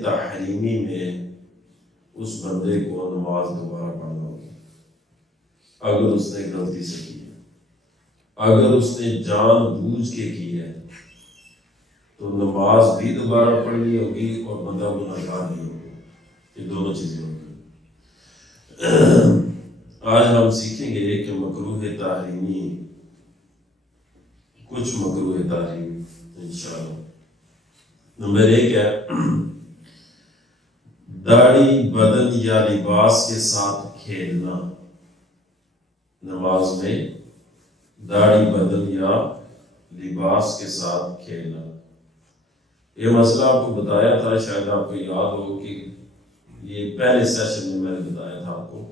تحریمی میں اس بندے کو نماز دوبارہ پڑھنا ہوگی اگر اس نے غلطی سے کی ہے۔ اگر اس نے جان بوجھ کے کی ہے تو نماز بھی دوبارہ پڑھنی ہوگی اور بندہ گنہگار بھی ہوگا، یہ دونوں چیزیں ہوگی۔ آج ہم سیکھیں گے کہ مکروہ تحریمی، کچھ مکروہ تحریمی انشاءاللہ۔ نمبر 1 ہے داڑھی، بدن یا لباس کے ساتھ کھیلنا۔ نماز میں داڑھی، بدن یا لباس کے ساتھ کھیلنا، یہ مسئلہ آپ کو بتایا تھا، شاید آپ کو یاد ہو کہ یہ پہلے سیشن میں نے بتایا تھا آپ کو۔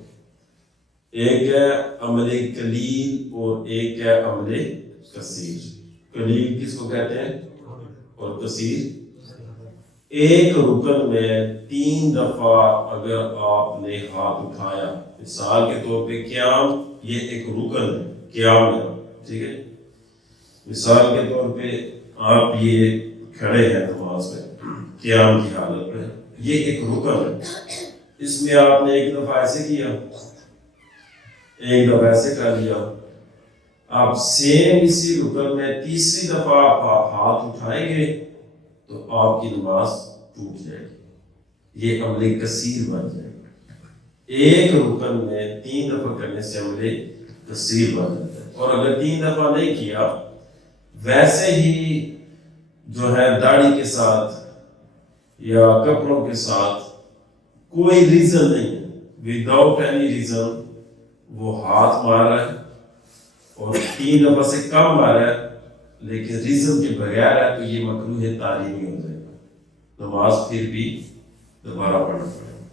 ایک ہے عمل قلیل اور ایک ہے عمل کثیر۔ قلیل کس کو کہتے ہیں اور کثیر؟ ایک رکن میں 3 دفعہ اگر آپ نے ہاتھ اٹھایا، مثال کے طور پہ قیام، یہ ایک رکن ہے، قیام ہے، ٹھیک ہے۔ مثال کے طور پہ آپ یہ کھڑے ہیں نماز میں قیام کی حالت میں، یہ ایک رکن ہے، اس میں آپ نے ایک دفعہ ایسے کیا، ایک دفعہ ایسے کر لیا، آپ سیم اسی رکن میں تیسری دفعہ آپ ہاتھ اٹھائیں گے تو آپ کی نماز ٹوٹ جائے گی، یہ عمل کثیر بن جائے گا۔ ایک رکن میں 3 دفعہ کرنے سے عمل کثیر بن جاتا ہے۔ اور اگر 3 دفعہ نہیں کیا، ویسے ہی جو ہے داڑھی کے ساتھ یا کپڑوں کے ساتھ کوئی ریزن نہیں ہے، وداؤٹ اینی ریزن وہ ہاتھ مار رہا ہے اور 3 دفعہ سے کم مار رہا ہے لیکن ریزن کے بغیر ہے، تو یہ مکروہ تحریمی ہو جائے گا، نماز پھر بھی دوبارہ پڑھنا پڑے گا۔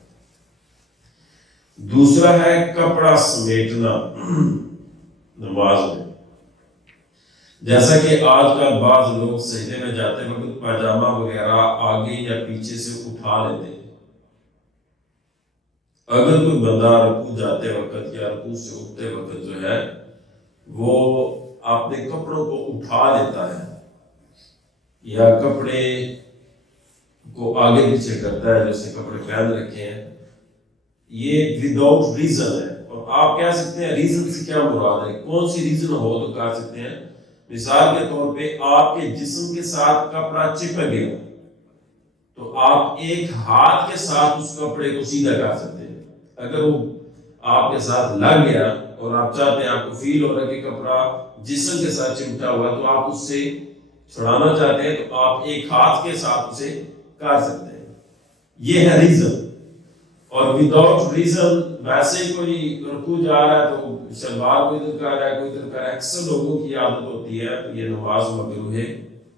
دوسرا ہے کپڑا سمیٹنا نماز میں، جیسا کہ آج کل بعض لوگ سجدے میں جاتے وقت پاجامہ وغیرہ آگے یا پیچھے سے اٹھا لیتے ہیں۔ اگر کوئی بندہ رکوع جاتے وقت یا رکوع سے اٹھتے وقت جو ہے وہ اپنے کپڑوں کو اٹھا لیتا ہے یا کپڑے کو آگے پیچھے کرتا ہے، جیسے کپڑے پہن رکھے ہیں، یہ وداؤٹ ریزن ہے۔ اور آپ کہہ سکتے ہیں ریزن سے کیا مراد ہے، کون سی ریزن ہو تو کہہ سکتے ہیں، مثال کے طور پہ آپ کے جسم کے ساتھ کپڑا چپک گیا تو آپ ایک ہاتھ کے ساتھ اس کپڑے کو سیدھا کر سکتے ہیں۔ اگر وہ آپ کے ساتھ لگ گیا اور آپ چاہتے ہیں، آپ کو فیل ہو رہا ہے کہ کپڑا جسم کے ساتھ چمٹا ہوا، تو آپ اس سے چھڑانا چاہتے ہیں تو آپ ایک ہاتھ کے ساتھ اسے کر سکتے ہیں، یہ ہے ریزن۔ اور وداؤٹ ریزن ویسے ہی کوئی رکوع جا رہا ہے تو شلوار کو ادھر کر رہا ہے، کوئی ادھر کر رہا ہے، اکثر لوگوں کی عادت ہوتی ہے، تو یہ نماز مکروہ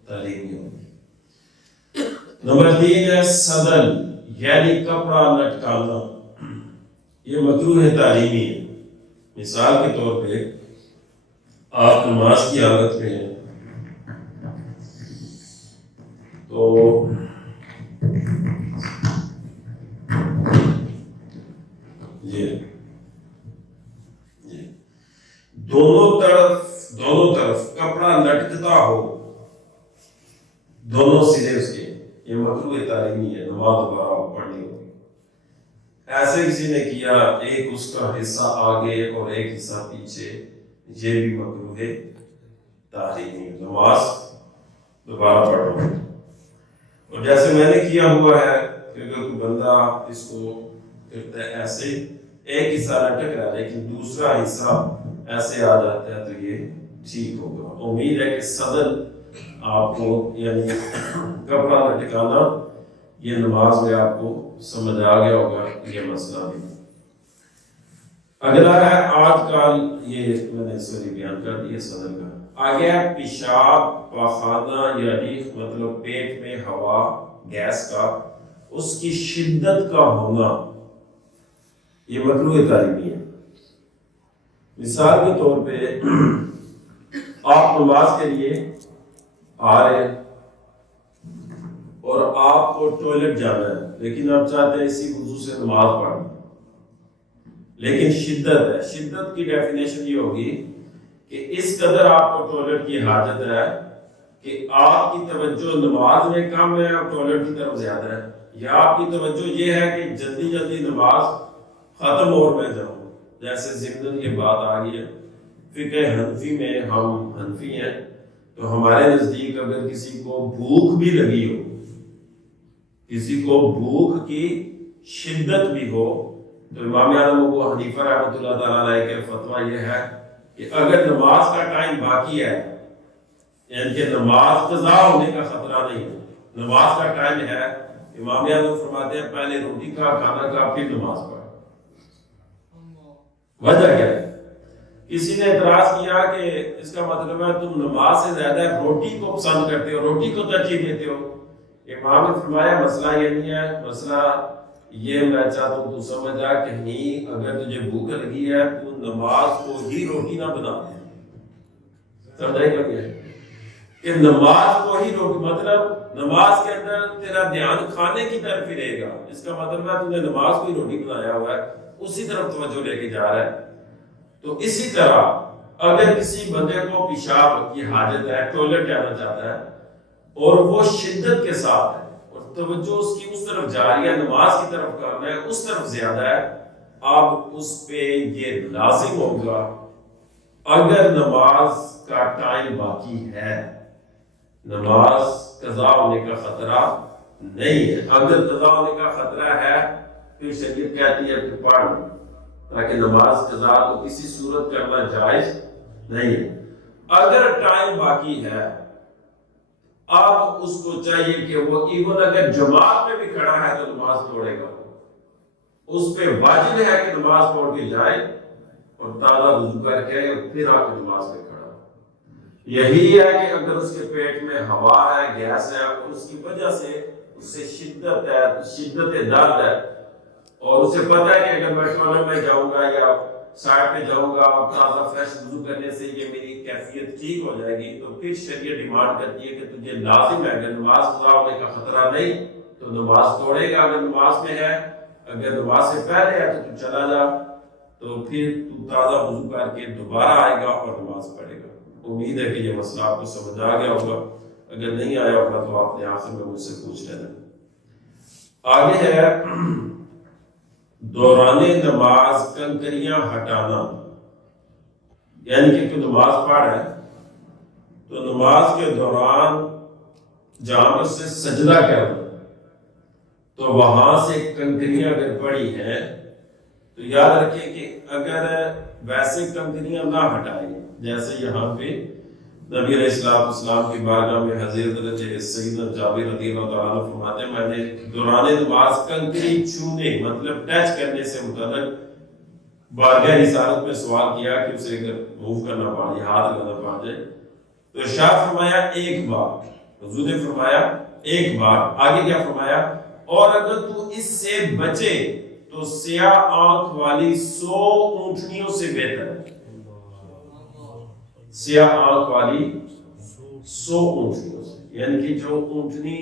تحریمی ہوگی۔ نمبر 3 ہے صدل، یعنی کپڑا لٹکانا، یہ مکروہ تحریمی ہے۔ مثال کے طور پہ آپ نماز کی حالت میں ہیں تو دونوں طرف کپڑا لٹکتا ہو، دونوں سرے اس کے، یہ مکروہ تحریمی ہے، نماز دوبارہ پڑھنی ہوگی۔ ایسے کسی نے کیا، ایک اس کا حصہ آگے اور ایک حصہ پیچھے، یہ بھی مکروہ تحریمی ہے، نماز دوبارہ پڑھو۔ اور جیسے میں نے کیا ہوا ہے کہ اگر کوئی بندہ اس کو کرتا ہے ایسے، ایک حصہ لٹک رہا ہے لیکن دوسرا حصہ ایسے آ جاتا ہے، تو یہ ٹھیک ہوگا۔ امید ہے کہ صدر آپ کو یعنی کپڑا لٹکانا یہ نماز میں آپ کو سمجھ آ گیا ہوگا، یہ مسئلہ بھی۔ اگلا ہے آج کل، یہ میں نے سوری بیان کر دیا صدر کا۔ آگے ہے پیشاب، پاخانہ یعنی مطلب پیٹ میں ہوا، گیس کا، اس کی شدت کا ہونا، یہ مکروہ تحریمی ہے۔ مثال کے طور پہ آپ نماز کے لیے آ رہے ہیں اور آپ کو ٹوائلٹ جانا ہے، لیکن آپ چاہتے ہیں اسی وضو سے نماز پڑھیں، لیکن شدت ہے۔ شدت کی ڈیفینیشن یہ ہوگی کہ اس قدر آپ کو ٹوائلٹ کی حاجت ہے کہ آپ کی توجہ نماز میں کم ہے اور ٹوائلٹ کی طرف زیادہ ہے، یا آپ کی توجہ یہ ہے کہ جلدی جلدی نماز ختم اور میں جاؤں، جیسے ضمن یہ بات آ گئی ہے فقہ حنفی میں، ہم حنفی ہیں تو ہمارے نزدیک اگر کسی کو بھوک بھی لگی ہو، کسی کو بھوک کی شدت بھی ہو، تو امام اعظم ابو حنیفہ رحمۃ اللہ تعالیٰ علیہ کے فتویٰ یہ ہے کہ اگر نماز کا ٹائم باقی ہے، یعنی کہ نماز قضا ہونے کا خطرہ نہیں ہے، نماز کا ٹائم ہے، امام اعظم فرماتے ہیں پہلے روٹی کا کھانا کا پھر نماز پڑھ۔ وجہ کیا ہے؟ کسی نے اعتراض کیا کہ اس کا مطلب ہے تم نماز سے زیادہ روٹی کو پسند کرتے ہو، روٹی کو ترجیح دیتے ہو۔ امام نے فرمایا مسئلہ یہ نہیں ہے، مسئلہ یہ میں چاہتا ہوں تو سمجھ جا، کہیں اگر تجھے بھوک لگی ہے تو نماز کو ہی روٹی نہ بنا دے۔ سمجھائی کیا ہے کہ نماز کو ہی روٹی، مطلب نماز کے اندر تیرا دھیان کھانے کی طرف ہی رہے گا، اس کا مطلب ہے تو نے نماز کو ہی روٹی بنایا ہوا ہے، اسی طرف توجہ لے کے جا رہا ہے۔ تو اسی طرح اگر کسی بندے کو پیشاب کی حاجت ہے، ٹوائلٹ جانا چاہتا ہے اور وہ شدت کے ساتھ ہے اور توجہ اس کی اس طرف جا رہی ہے، نماز کی طرف کام ہے، اس طرف زیادہ ہے، اب اس پہ یہ لازم ہوگا اگر نماز کا ٹائم باقی ہے، نماز قضا ہونے کا خطرہ نہیں ہے۔ اگر قضا ہونے کا خطرہ ہے پھر شریعت کہتی ہے کہ پڑھ، تاکہ نماز قضا کو کسی صورت کرنا جائز نہیں ہے۔ اگر ٹائم باقی ہے اب اس کو چاہیے کہ وہ ایون اگر جماعت میں بھی کھڑا ہے تو نماز توڑے گا، اس پہ واجب ہے کہ نماز پڑھ کے جائے اور تازہ وضو کر کے پھر آ کے نماز پہ کھڑا۔ یہی ہے کہ اگر اس کے پیٹ میں ہوا ہے، گیس ہے اور اس کی وجہ سے اس سے شدت ہے، شدت درد ہے اور اسے پتہ ہے کہ اگر میں ٹوائلٹ میں جاؤں گا یا سائڈ پہ جاؤں گا تازہ فریش وضو کرنے سے یہ میری کیفیت ٹھیک ہو جائے گی، تو پھر شریعت ڈیمانڈ کرتی ہے کہ تجھے لازم ہے، اگر نماز قضا ہونے کا خطرہ نہیں تو نماز توڑے گا اگر نماز میں ہے، اگر نماز سے پہلے ہے تو چلا جا، تو پھر تو تازہ وضو کر کے دوبارہ آئے گا اور نماز پڑھے گا۔ امید ہے کہ یہ مسئلہ آپ کو سمجھ آ گیا ہوگا، اگر نہیں آیا ہوگا تو آپ نے آخر میں مجھ سے پوچھ لینا۔ آگے ہے دوران نماز کنکریاں ہٹانا، یعنی کہ کوئی نماز پڑھ ہے تو نماز کے دوران جہاں پر سے سجدہ کرنا تو وہاں سے کنکریاں اگر پڑی ہیں تو یاد رکھیں کہ اگر ویسے کنکریاں نہ ہٹائیں، جیسے یہاں پہ نبی علیہ السلام کی بارگاہ میں حضرت سیدنا جابر رضی اللہ تعالیٰ عنہ فرماتے ہیں میں نے دوران نماز کنکری چھونے مطلب ٹچ کرنے سے متعلق بارگاہ رسالت میں سوال کیا کہ اسے اگر موو کرنا پڑ جائے، ہاتھ لگانا پڑ جائے، تو ارشاد فرمایا ایک بار، حضور نے فرمایا ایک بار، آگے کیا فرمایا اور اگر تو اس سے بچے تو سیاہ آنکھ والی 100 اونٹنیوں سے بہتر ہے۔ سیاہ آنکھ والی 100 اونٹنیوں سے، یعنی کہ جو اونٹنی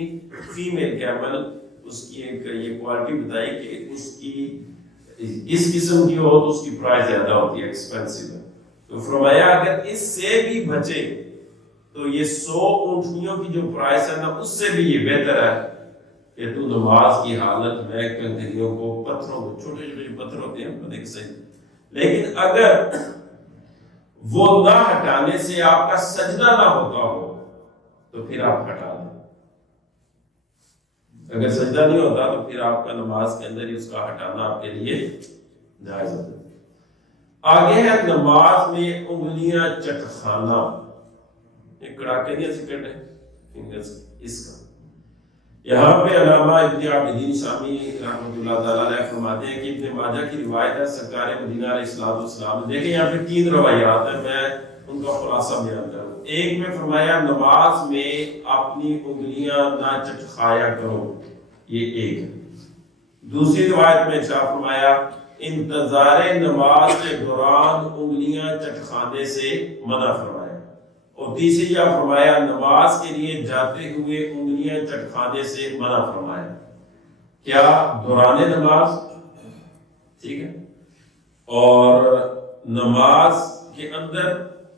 فیمیل کیمل، اس کی ایک یہ کوالٹی بتائی کہ اس کی اس قسم کی ہو تو اس کی پرائز زیادہ ہوتی ہے، ایکسپینسیو ہے، تو فرمایا اگر اس سے بھی بچے تو یہ 100 اونٹنیوں کی جو پرائز ہے نا اس سے بھی یہ بہتر ہے کہ تو نماز کی حالت میں کنکریوں کو، پتھروں کو، چھوٹے چھوٹے پتھر ہوتے ہیں پتہ کہ صحیح، لیکن اگر وہ نہ ہٹانے سے آپ کا سجدہ نہ ہوتا ہو تو پھر آپ ہٹا دیں، اگر سجدہ نہیں ہوتا تو پھر آپ کا نماز کے اندر ہی اس کا ہٹانا آپ کے لیے جائز ہے۔ آگے ہے نماز میں انگلیاں چٹخانا، ایک کڑاکے دیا سیکنڈ ہے فنگرز، اس کا یہاں پہ علامہ ابن عابدین شامی رحمۃ اللہ تعالیٰ علیہ فرماتے ہیں کہ ابن ماجہ کی روایت ہے سرکار مدینہ علیہ السلام، دیکھیں یہاں پہ 3 روایات ہیں، میں ان کا خلاصہ بیان کروں۔ ایک میں فرمایا نماز میں اپنی انگلیاں نہ چٹخایا کرو، یہ ایک ہے۔ دوسری روایت میں ارشاد فرمایا انتظار نماز کے دوران انگلیاں چٹخانے سے منع فرمایا، اور تیسری کیا فرمایا نماز کے لیے جاتے ہوئے انگلیاں چٹخانے سے منع فرمایا، کیا دوران نماز، ٹھیک ہے، اور نماز کے اندر،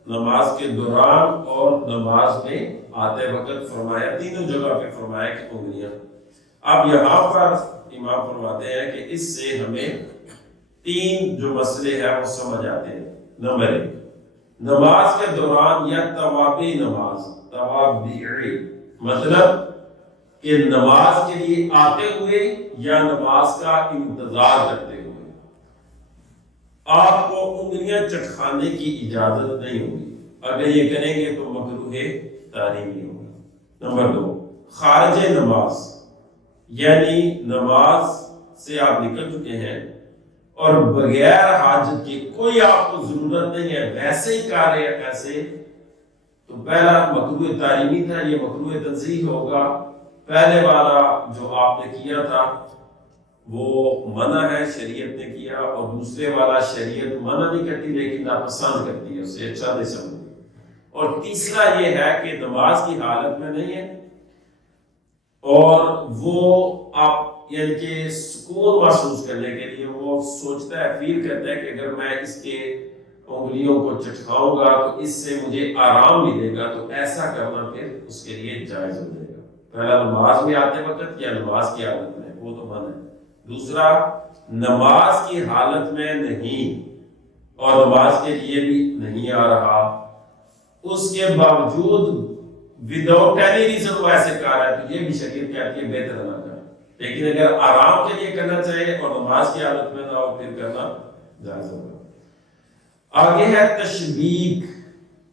نماز کے دوران اور نماز میں آتے وقت فرمایا، تینوں جگہ پہ فرمایا کہ انگلیاں۔ اب یہاں پر امام فرماتے ہیں کہ اس سے ہمیں 3 جو مسئلے ہیں وہ سمجھ آتے ہیں۔ نمبر 1، نماز کے دوران یا توابع نماز، توابعی مطلب کہ نماز کے لیے آتے ہوئے یا نماز کا انتظار کرتے ہوئے آپ کو انگلیاں چٹکانے کی اجازت نہیں ہوگی، اگر یہ کریں گے تو مکروہ تحریمی ہوگا۔ نمبر 2، خارج نماز، یعنی نماز سے آپ نکل چکے ہیں اور بغیر حاجت کی کوئی آپ کو ضرورت نہیں ہے، ویسے ہی کر رہے ہیں ایسے، تو پہلا مکروہ تحریمی تھا، یہ مکروہ تنزیہ ہوگا۔ پہلے والا جو آپ نے کیا تھا وہ منع ہے، شریعت نے کیا، اور دوسرے والا شریعت منع نہیں کرتی لیکن ناپسند کرتی ہے، اسے اچھا نہیں سمجھتی۔ اور تیسرا یہ ہے کہ نماز کی حالت میں نہیں ہے اور وہ آپ یعنی کہ سکون محسوس کرنے کے لیے وہ سوچتا ہے، فیل کرتا ہے کہ اگر میں اس کے انگلیوں کو چٹکاؤں گا تو اس سے مجھے آرام ملے گا، تو ایسا کرنا پھر اس کے لیے جائز ہو جائے گا۔ پہلا نماز میں آتے وقت یا نماز کی حالت میں، وہ تو منع ہے۔ دوسرا نماز کی حالت میں نہیں اور نماز کے لیے بھی نہیں آ رہا، اس کے باوجود وداؤٹ اینی ریزن وہ ایسے کر رہا ہے، تو یہ بھی شریعت کہتی ہے بہتر نہ کرے، لیکن اگر آرام کے لیے کرنا چاہیے اور نماز کی حالت میں نہ ہو پھر کرنا جائز ہوگا۔ آگے ہے تشبیک،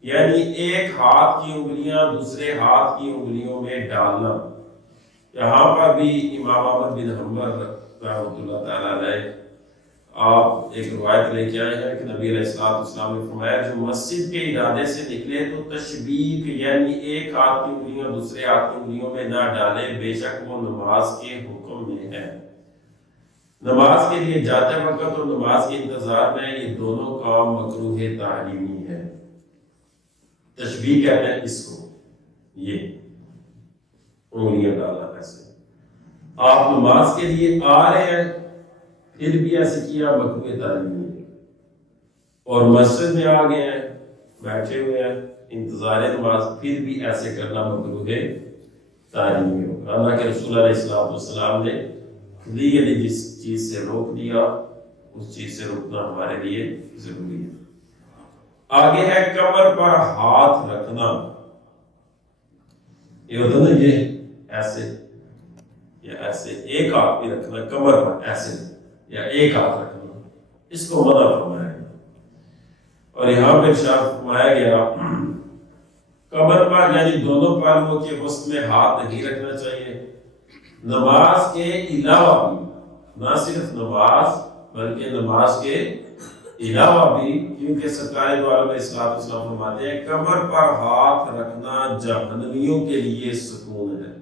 یعنی ایک ہاتھ کی انگلیاں دوسرے ہاتھ کی انگلیوں میں ڈالنا۔ یہاں پر بھی امام احمد بن حنبل رحمۃ اللہ تعالیٰ علیہ آپ ایک روایت لے کے آئے ہیں کہ نبی علیہ السلام نے فرمایا جو مسجد کے ارادے سے نکلے تو تشبیک یعنی ایک ہاتھ کی انگلیاں دوسرے ہاتھ کی انگلیوں میں نہ ڈالے، بے شک وہ نماز کے حکم میں ہے۔ نماز کے لیے جاتے وقت اور نماز کے انتظار میں یہ دونوں کام مکروہ تحریمی ہے۔ تشبیہ کہتے ہیں اس کو، یہ انگلیاں ڈالنا ایسے۔ آپ نماز کے لیے آ رہے ہیں پھر بھی ایسے کیا، مکروہ تحریمی ہے۔ اور مسجد میں آ گئے ہیں، بیٹھے ہوئے ہیں انتظار نماز، پھر بھی ایسے کرنا مکروہ تحریمی ہوگا۔ اللہ کے رسول علیہ السلام نے لیے جس چیز سے روک دیا اس چیز سے رکنا ہمارے لیے ضروری ہے۔ آگے ہے کمر پر ہاتھ رکھنا، یہ ہوتا نا یہ ایسے یا ایسے، ایک ہاتھ بھی رکھنا کمر پر ایسے یا ایک ہاتھ رکھنا، اس کو منع فرمایا گیا۔ اور یہاں پہ ارشاد فرمایا گیا کمر پر یعنی دونوں پہلوؤں کے وسط میں ہاتھ نہیں رکھنا چاہیے۔ نماز کے علاوہ بھی، نہ صرف نماز بلکہ نماز کے علاوہ بھی، کیونکہ سرکار دو عالم السلام فرماتے ہیں کمر پر ہاتھ رکھنا جہنمیوں کے لیے سکون ہے۔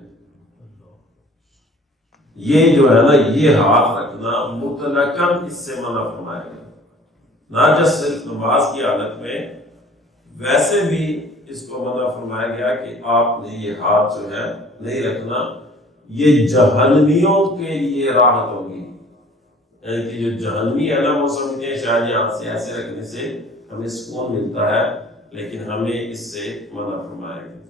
یہ جو ہے نا یہ ہاتھ رکھنا مطلقاً اس سے منع فرمایا گیا، نہ جس صرف نماز کی حالت میں، ویسے بھی اس کو منع فرمایا گیا کہ آپ نے یہ ہاتھ جو ہے نہیں رکھنا، یہ جہنمیوں کے لیے راحت ہوگی۔ یعنی کہ جو جہنمی ہے نا وہ سمجھتے ہیں شاید یہاں سے ایسے رکھنے سے ہمیں سکون ملتا ہے، لیکن ہمیں اس سے منع فرمایا گیا۔